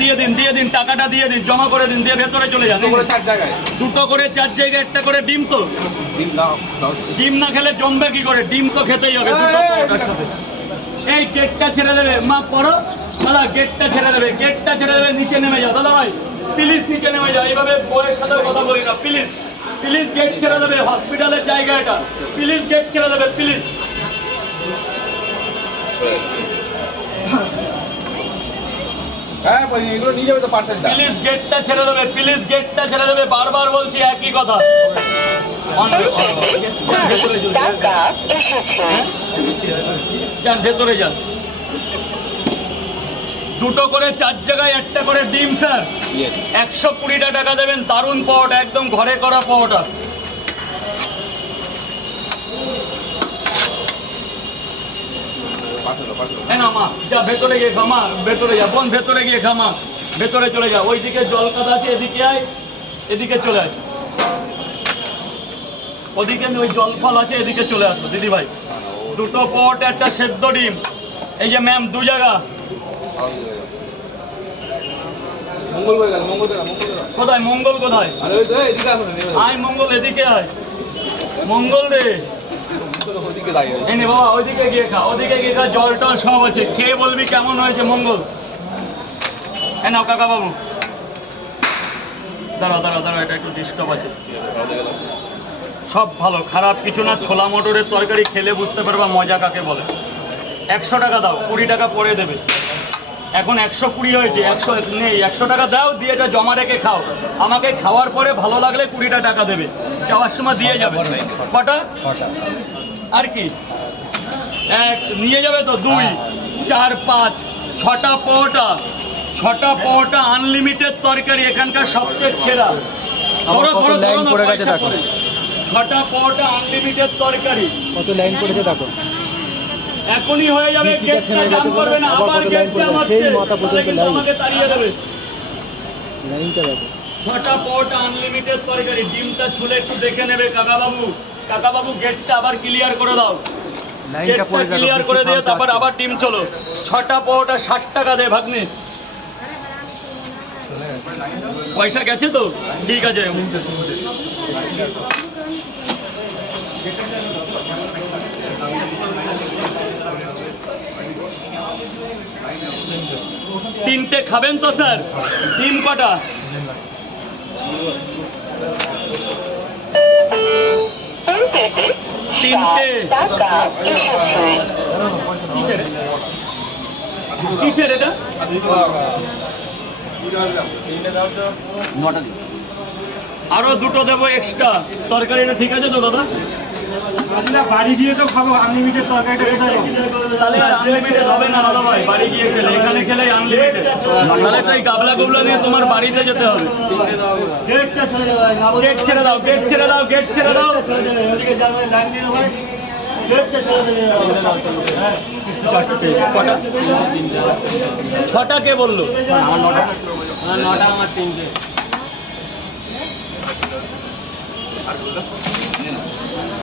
দিয়ে দিন দিয়ে দিন টাকাটা দিয়ে দিন জমা করে দিন দিয়ে ভেতরে চলে যান। চার জায়গায়? দুটো করে চার জায়গায় একটা করে ডিম তো। ডিম না খেলে জমবে কি করে? ডিম তো খেতেই হবে দুটো এই! গেটটা ছেড়ে দেবে মা পড়ো দাদা গেটটা ছেড়ে দেবে গেটটা ছেড়ে দেবে নিচে নেমে যাও। দাদা ভাই প্লিজ নিচে নেমে যাও। এইভাবে বউয়ের সাথে কথা বলি না প্লিজ প্লিজ গেট ছেড়ে দেবে হসপিটালের জায়গা এটা। প্লিজ গেট ছেড়ে দেবে প্লিজ বলি, এগুলো নিয়ে যাবে তো পার্সেলটা প্লিজ গেটটা ছেড়ে দেবে প্লিজ গেটটা ছেড়ে দেবে বারবার বলছি একই কথা। যান ভেতরে যান। দুটো করে চার জায়গায় একটা করে ডিম স্যার। একশো কুড়িটা টাকা দেবেন দারুণ পাওয়াটা একদম ঘরে করা পাওয়াটা পার্সেল পার্সেল হ্যাঁ না মা যা ভেতরে গিয়ে খামা ভেতরে যা বোন ভেতরে গিয়ে খামা ভেতরে চলে যা ওইদিকে জল কাদা আছে এদিকে আয় এদিকে চলে আয়। ওদিকে ওই জল ফল আছে এদিকে চলে আসো দিদি ভাই দুটো পট একটা সেদ্ধ ডিম। এই যে ম্যাম দু জায়গা। কোথায়? মঙ্গল কোথায়। আয় মঙ্গল এদিকে আয়। মঙ্গল রে গিয়ে খা ওদিকে গিয়ে খা, জল টল সব আছে। খেয়ে বলবি কেমন হয়েছে, মঙ্গল। হ্যাঁ কাকা বাবু। এটা একটু ডিস্টার্ব আছে। সব ভালো, খারাপ কিছু না, ছোলা মটরের তরকারি খেলে বুঝতে পারবা মজা কাকে বলে। একশো টাকা দাও, কুড়ি টাকা পরে দেবে। এখন একশো কুড়ি হয়েছে একশো নেই একশো টাকা দাও দিয়ে এটা জমা রেখে খাও। আমাকে খাওয়ার পরে ভালো লাগলে কুড়িটা টাকা দেবে। যাওয়ার সময় দিয়ে যাবে। কটা? আর কি? এক নিয়ে যাবে তো দুই চার পাঁচ ছটা পাওয়াটা ছটা পাওয়াটা আনলিমিটেড তরকারি এখানকার সবচেয়ে সেরা। ধরো করে। ছটা পাওয়াটা আনলিমিটেড তরকারি। কত লাইন পড়েছে দেখো। এখনই হয়ে যাবে গেটটা জাম করবে না আবার গেট জাম হচ্ছে তাহলে কিন্তু। আমাকে তাড়িয়ে দেবে। লাইনটা দেখো। ছটা পাওয়াটা আনলিমিটেড তরকারি ডিমটা ছুলে একটু দেখে নেবে কাকাবাবু। কাকাবাবু গেটটা আবার ক্লিয়ার করে দাও। দেখো ক্লিয়ার করে দিয়ে তারপর আবার ডিম চলো ছটা পাওয়াটা ষাট টাকা দে ভাগ্নে। পয়সা গেছে তো? ঠিক আছে। তিনটে খাবেন তো, স্যার? ডিম কটা? তিনটে। কিসের? এটা? আরও দুটো দেবো এক্সট্রা তরকারিটা ঠিক আছে তো, দাদা? বাড়ি গিয়ে তো খাব আনলিমিটেড তরকারিটা কোথায় তাহলে আনলিমিটেড হবে না দাদা ভাই বাড়ি গিয়ে খেলে এখানে খেলে আনলিমিটেড তাহলে তাই গাবলা গুবলা দিয়ে তোমার বাড়িতে যেতে হবে। গেটটা গেট ছেড়ে দাও গেট ছেড়ে দাও গেট ছেড়ে দাও। ওদিকে যাবে লাইন দিয়ে দেবে। গেটটা চলে যাবে কটা? ছটা কে বলল? নটা আমার তিনটে